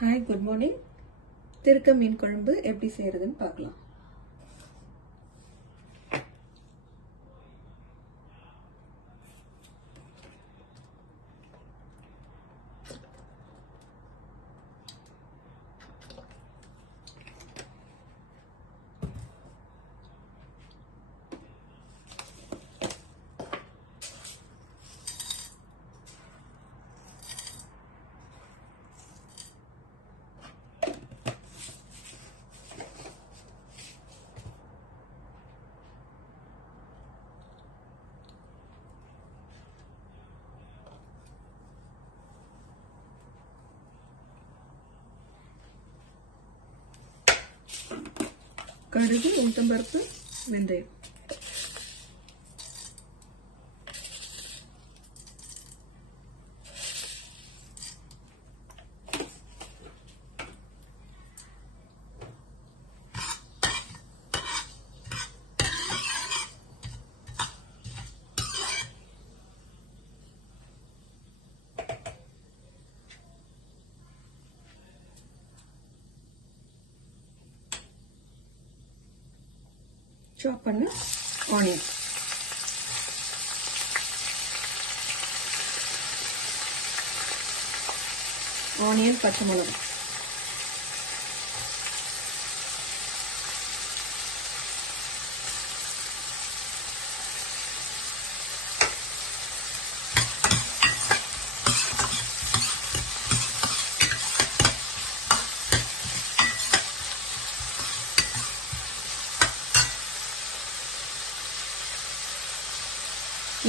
Hi good morning திருக்க மீன் குழம்பு எப்படி செய்கிறதுன்னு பார்க்கலாம். கடுகு உளுத்தம்பருப்பு வெந்தயம் சாப் பண்ண. ஆனியன் ஆனியன் பச்சை மிளகாய்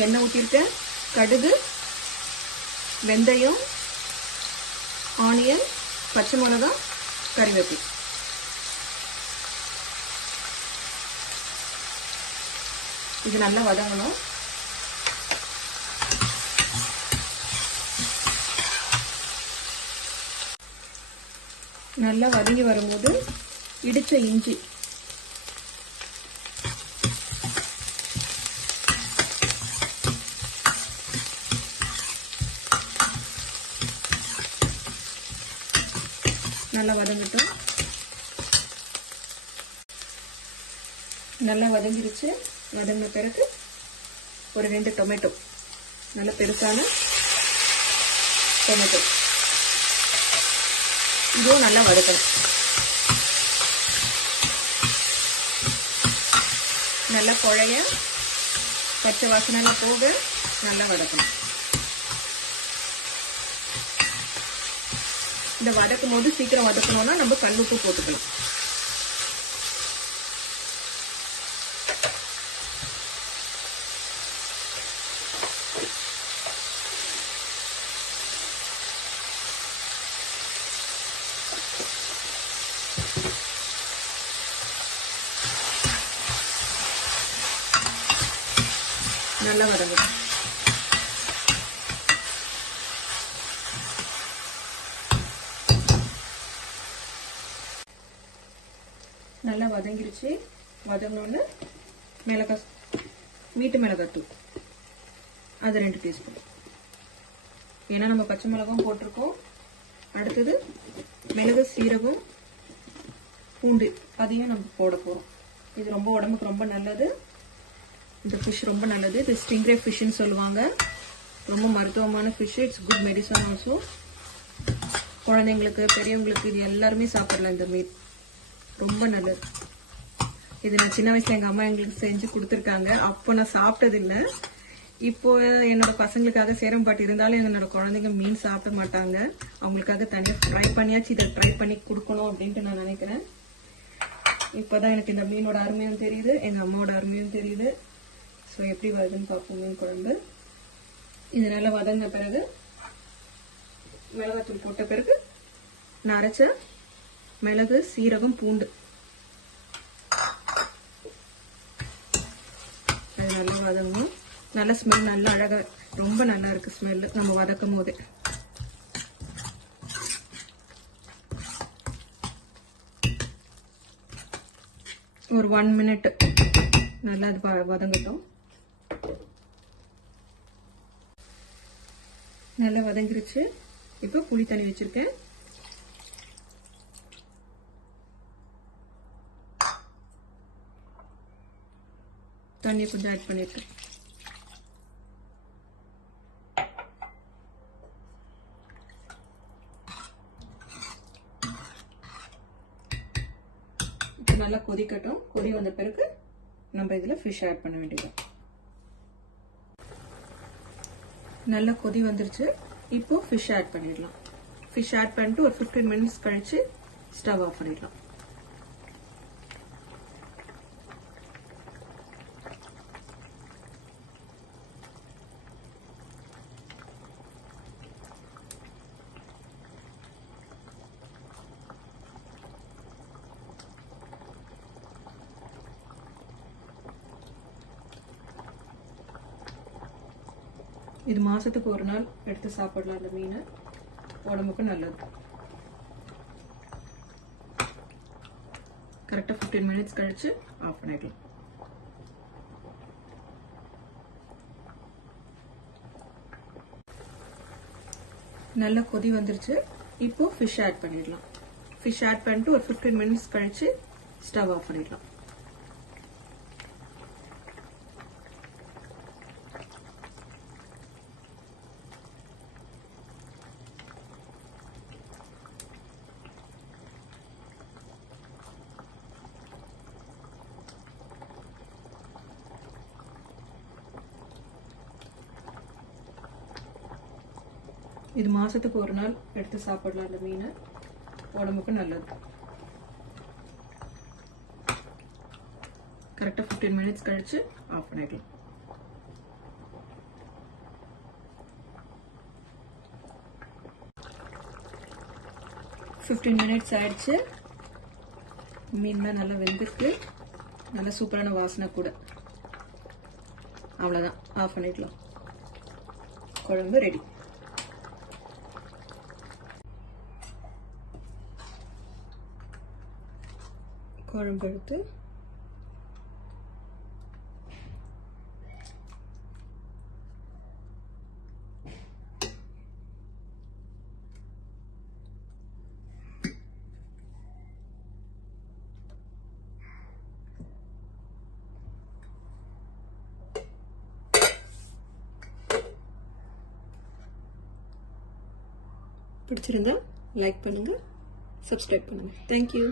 எண்ணெய் ஊற்றிருக்கேன் கடுகு வெந்தயம் ஆனியன் பச்சை மிளகா கறிவேப்பிலை இது நல்லா வதங்கணும். நல்லா வதங்கி வரும்போது இடித்த இஞ்சி. நல்லா வதங்கட்டும். நல்லா வதங்கிருச்சு. வதங்கின பிறகு ஒரு ரெண்டு டொமேட்டோ. நல்ல பெருசான டொமேட்டோ. இதுவும் நல்லா வதக்கணும். நல்லா குழைய பச்சை வாசனைலாம் போக நல்லா வதக்கணும். இந்த வதக்கும் போது சீக்கிரம் வதக்கணும்னா நம்ம கல்லுப்பு போட்டுக்கலாம். நல்லா வதங்கணும் நல்லா வதங்கிருச்சு. வதங்கினோன்னு மிளகாய் வீட்டு மிளகாத்தூள் அது ரெண்டு டீஸ்பூன் ஏன்னா நம்ம பச்சை மிளகாவும் போட்டிருக்கோம். அடுத்தது மிளகு சீரகம் பூண்டு அதையும் நம்ம போட போகிறோம் இது ரொம்ப உடம்புக்கு ரொம்ப நல்லது. இந்த ஃபிஷ் ரொம்ப நல்லது. இது ஸ்டிங்ரே ஃபிஷ்ஷுன்னு சொல்லுவாங்க. ரொம்ப மருத்துவமான fish it's good medicine also குழந்தைங்களுக்கு பெரியவங்களுக்கு இது எல்லாருமே சாப்பிடலாம் இந்த மீன் ரொம்ப நல்லது. இது நான் சின்ன வயசுல எங்க அம்மா எங்களுக்கு செஞ்சு கொடுத்துருக்காங்க. அப்போ நான் சாப்பிட்டது இல்லை இப்போ என்னோட பசங்களுக்காக சேரம் பாட்டு இருந்தாலும் என்னோட குழந்தைங்க மீன் சாப்பிட மாட்டாங்க. அவங்களுக்காக தனியாக ட்ரை பண்ணியாச்சு. இதை ட்ரை பண்ணி கொடுக்கணும் அப்படின்ட்டு நான் நினைக்கிறேன். இப்போதான் எனக்கு இந்த மீனோட அருமையும் தெரியுது எங்க அம்மாவோட அருமையும் தெரியுது. ஸோ எப்படி வருதுன்னு பார்ப்போம் மீன் குழம்பு. இது நல்லா வதங்கின பிறகு மிளகாத்தூள் போட்ட பிறகு நான் அரைச்ச மிளகு சீரகம் பூண்டு. நல்லா வதங்கணும் நல்ல ஸ்மெல் நல்லா அழகா ரொம்ப நல்லா இருக்கு ஸ்மெல் நம்ம வதக்கும் போதே. ஒரு ஒன் மினிட் நல்லா அது வதங்கட்டும். நல்லா வதங்கிருச்சு. இப்போ புளி தண்ணி வச்சிருக்கேன். தண்ணி கொஞ்சம் ஆட் பண்ணியிருக்கேன் இப்போ நல்லா கொதிக்கட்டும். கொதி வந்த பிறகு நம்ம இதில் ஃபிஷ் ஆட் பண்ண வேண்டியது. நல்லா கொதி வந்துருச்சு. இப்போ ஃபிஷ் ஆட் பண்ணிடலாம். ஃபிஷ் ஆட் பண்ணிட்டு ஒரு ஃபிஃப்டீன் மினிட்ஸ் கழித்து ஸ்டவ் ஆஃப் பண்ணிடலாம். இது மாசத்துக்கு ஒரு நாள் எடுத்து சாப்பிடலாம் அந்த மீனை. உடம்புக்கு நல்லது. கரெக்டாக ஃபிஃப்டீன் மினிட்ஸ் கழிச்சு ஆஃப் பண்ணிடலாம். நல்லா கொதி வந்துருச்சு. இப்போ ஃபிஷ் ஆட் பண்ணிடலாம். ஃபிஷ் ஆட் பண்ணிட்டு ஒரு ஃபிஃப்டீன் மினிட்ஸ் கழிச்சு ஸ்டவ் ஆஃப் பண்ணிடலாம். இது மாசத்துக்கு ஒரு நாள் எடுத்து சாப்பிடலாம் அந்த மீன். உடம்புக்கு நல்லது. கரெக்டாக ஃபிஃப்டீன் மினிட்ஸ் கழிச்சு ஆஃப் பண்ணிடலாம் ஃபிஃப்டீன் மினிட்ஸ் ஆயிடுச்சு. மீன்லாம் நல்லா வெந்திருக்கு. நல்லா சூப்பரான வாசனை கூட. அவ்வளோதான் ஆஃப் பண்ணிடலாம் குழம்பு ரெடி குழம்பு எடுத்து பிடிச்சிருந்தா லைக் பண்ணுங்கள் சப்ஸ்கிரைப் பண்ணுங்கள் தேங்க்யூ